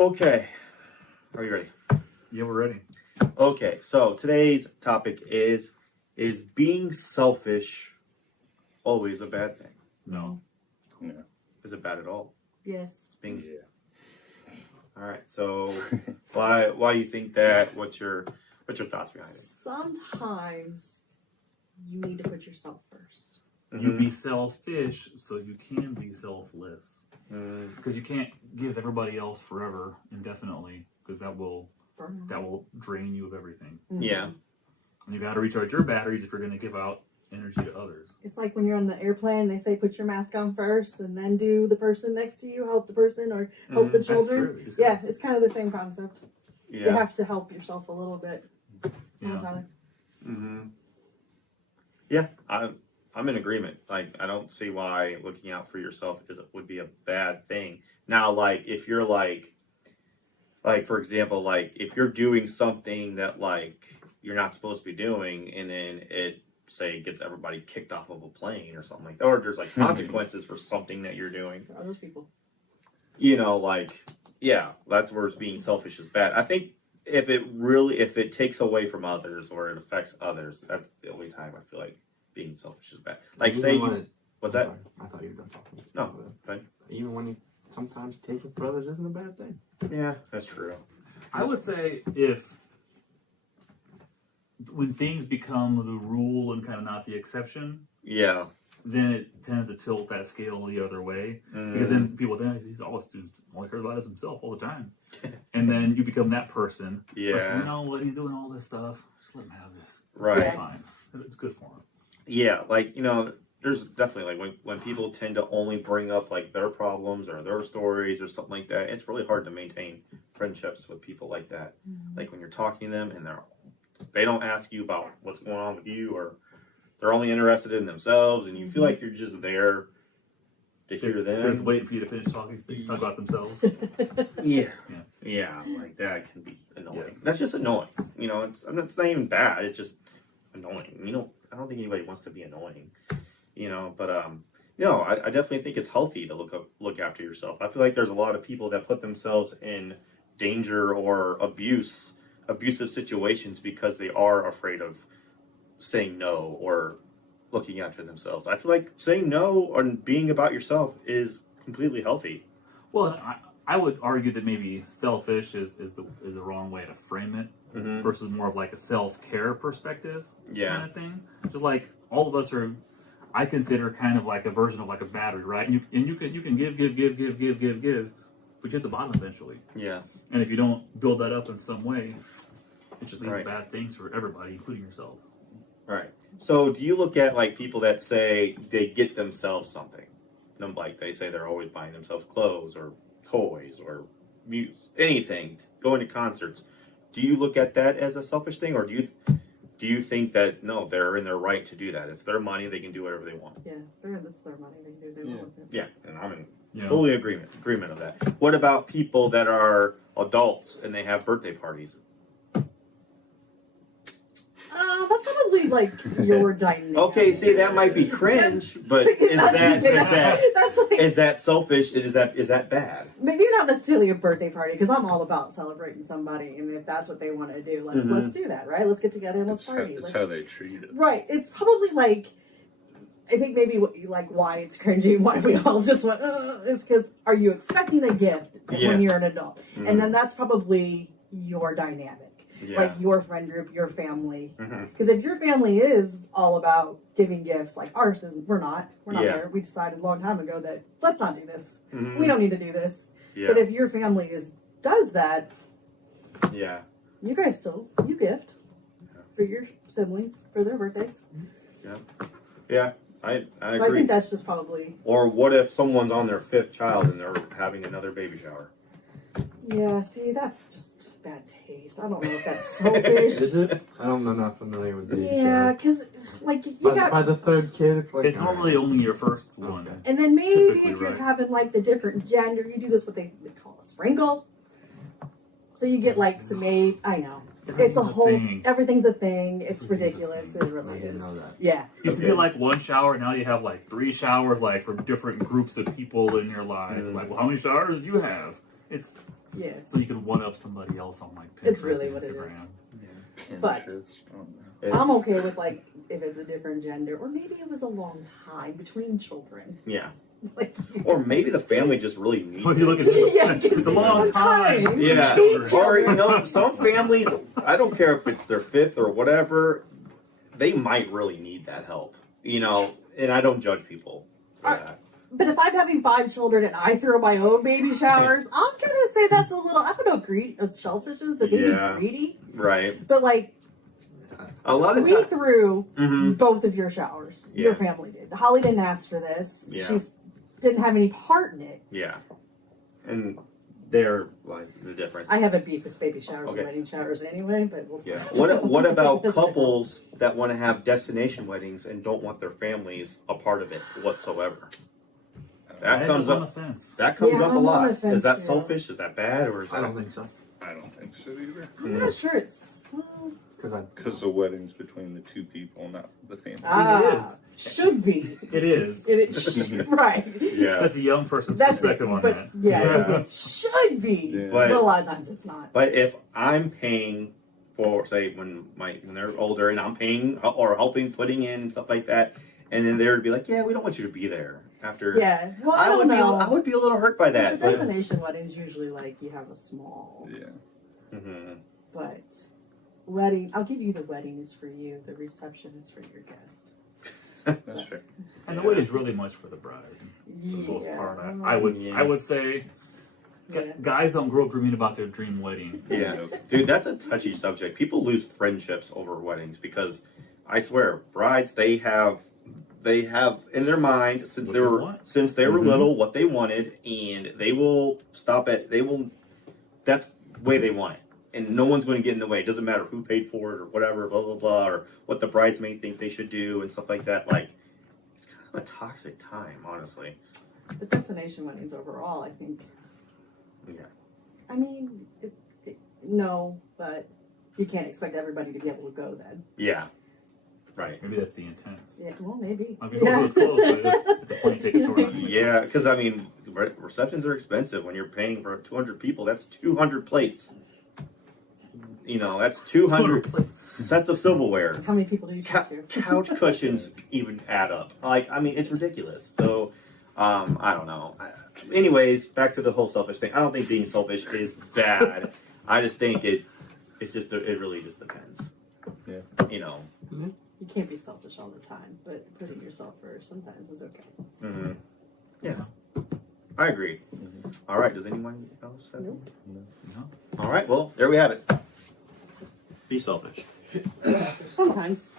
Okay, are you ready? Yeah, we're ready. Okay, so today's topic is being selfish always a bad thing? No. Yeah. Is it bad at all? Yes. Being Yeah. All right. So why you think that? What's your thoughts behind it? Sometimes you need to put yourself first. You be selfish so you can be selfless. Because you can't give everybody else forever, indefinitely, because that will drain you of everything. Yeah. And you got to recharge your batteries if you're going to give out energy to others. It's like when you're on the airplane, they say put your mask on first and then do the person next to you, help the person or help the children. That's true. Yeah, it's kind of the same concept. Yeah. You have to help yourself a little bit. Yeah. Tyler? Yeah. I'm in agreement. Like, I don't see why looking out for yourself would be a bad thing. Now, like, if you're like for example, like if you're doing something that like you're not supposed to be doing, and then it say gets everybody kicked off of a plane or something like that, or there's like consequences for something that you're doing. For those people. You know, like, yeah, that's where being selfish is bad. I think if it takes away from others or it affects others, that's the only time I feel like being selfish is bad. Like, Even say when you, what's that? Sorry, I thought you were done talking. No, thank Even when you sometimes taking for others isn't a bad thing. Yeah, that's true. I would say when things become the rule and kind of not the exception, Yeah. then it tends to tilt that scale the other way. Because then people think he's always doing all he cares about is himself all the time. And then you become that person. Yeah. You know what, he's doing all this stuff. Just let him have this. Right. It's fine. It's good for him. Yeah, like, you know, there's definitely like when people tend to only bring up like their problems or their stories or something like that, it's really hard to maintain friendships with people like that. Like when you're talking to them and they don't ask you about what's going on with you, or they're only interested in themselves, and you feel like you're just there to hear They're just them. waiting for you to finish talking so they can talk about themselves. Yeah, like that can be annoying. Yes. That's just annoying. You know, it's not even bad. It's just annoying. You know, I don't think anybody wants to be annoying. You know, but you know, I definitely think it's healthy to look after yourself. I feel like there's a lot of people that put themselves in danger or abusive situations because they are afraid of saying no or looking after themselves. I feel like saying no and being about yourself is completely healthy. Well, I would argue that maybe selfish is the wrong way to frame it versus more of like a self-care perspective kind of thing. Just like all of us are, I consider kind of like a version of like a battery, right? And you can give, but you hit the bottom eventually. Yeah. And if you don't build that up in some way, it just leads Right. to bad things for everybody, including yourself. Right. So do you look at like people that say they get themselves something? No, like they say they're always buying themselves clothes or toys or music, anything, going to concerts. Do you look at that as a selfish thing, or do you think that no, they're in their right to do that? It's their money; they can do whatever they want. Yeah, that's their money. They can do what they want with it. Yeah, and I'm in Yeah. fully agreement of that. What about people that are adults and they have birthday parties? That's probably like your dynamic. Okay, see, that might be cringe, but is that selfish? Is that bad? Maybe not necessarily a birthday party, because I'm all about celebrating somebody, and if that's what they want to do, let's do that, right? Let's get together and let's party. It's how they treat it. Right. It's probably like, I think maybe why it's cringy and why we all just went is because are you expecting a gift when you're an adult, and then that's probably your dynamic. Yeah. Like your friend group, your family. Because if your family is all about giving gifts, like ours isn't, we're not there. We decided a long time ago that let's not do this. We don't need to do this. Yeah. But if your family does that, Yeah. you guys you gift for your siblings for their birthdays. Yeah. I So I agree. think that's just probably. Or what if someone's on their 5th child and they're having another baby shower? Yeah, see, that's just bad taste. I don't know if that's selfish. Is it? I'm not familiar with the Yeah, because like you got. by the third kid, it's like It's normally only your first one. Okay. And then maybe Typically, if you're right. having like the different gender, you do this what they would call a sprinkle. So you get like some aid. I know. It's a whole. thing. Everything's a thing. It's Everything's a ridiculous. thing. It really I didn't is. know that. Yeah. Used to be like one shower, now you have like 3 showers, like for different groups of people in your life. Like, well, how many showers do you have? It's Yeah. so you can one up somebody else on like Pinterest It's really and what it Instagram. is. But I'm okay with like if it's a different gender, or maybe it was a long time between children. Yeah. Like, Or maybe the family just really needs When you look at it. Yeah, it's a long time. Yeah. Children. Or, you know, some families, I don't care if it's their fifth or whatever, they might really need that help. You know, and I don't judge people for that. but if I'm having 5 children and I throw my own baby showers, I'm gonna say that's a little, I don't know, greedy, selfish is, but maybe Yeah. greedy. Right. But like, A lot of we times. threw Hmm. both of your showers. Your Yeah. family did. Holly didn't ask for this. Yeah. She didn't have any part in it. Yeah. And they're like the difference. I have a beef with baby showers Okay. and wedding showers anyway, but we'll Yeah. What about couples that want to have destination weddings and don't want their families a part of it whatsoever? That comes on the up. fence. That comes Yeah, up I'm a on lot. the fence, Is that too. selfish? Is that bad? Or is that... I don't think so. I don't think so either. I'm not sure it's. Because the wedding's between the two people, not the family. Should be. It is. Right. Yeah. That's a young person's That's perspective it. on But that. yeah, 'cause it should be. Yeah. But, But- a lot of times it's not. But if I'm paying for, say, when they're older and I'm paying or helping putting in and stuff like that, and then they'd be like, "Yeah, we don't want you to be there." After Yeah. Well, I I don't would know. I would be a little hurt by The that. But, destination weddings usually like you have a small, Yeah. Mhm. but wedding. I'll give you the wedding is for you. The reception is for your guest. That's true. And the wedding's really much for the bride. For the most part, I would say Yeah. guys don't grow up dreaming about their dream wedding. Yeah, dude, that's a touchy subject. People lose friendships over weddings because I swear, brides they have in their mind since What they they were want. Mm-hmm. Little what they wanted, and they will stop at that's the way they want it, and no one's going to get in the way. It doesn't matter who paid for it or whatever, blah blah blah, or what the bridesmaid think they should do and stuff like that. Like, it's kind of a toxic time, honestly. The destination weddings overall, I think. Yeah. I mean, no, but you can't expect everybody to be able to go then. Yeah. Right. Maybe that's the intent. Yeah, well, maybe. I mean, it's close, but it's a plane ticket to run. Yeah, because I mean, receptions are expensive. When you're paying for 200 people, that's 200 plates. You know, that's 200 sets of silverware. How many people do you talk to? Couch cushions even add up. Like, I mean, it's ridiculous. So, I don't know. Anyways, back to the whole selfish thing. I don't think being selfish is bad. I just think it really just depends. Yeah. You know. You can't be selfish all the time, but putting yourself first sometimes is okay. Mm-hmm. Yeah. I agree. All right. Does anyone else have? Nope. No? All right. Well, there we have it. Be selfish. Sometimes.